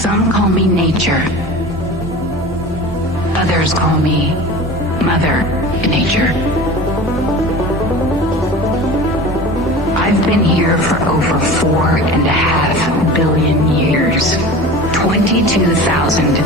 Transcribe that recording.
Some call me nature. Others call me Mother Nature. I've been here for over 4.5 billion years. 22,000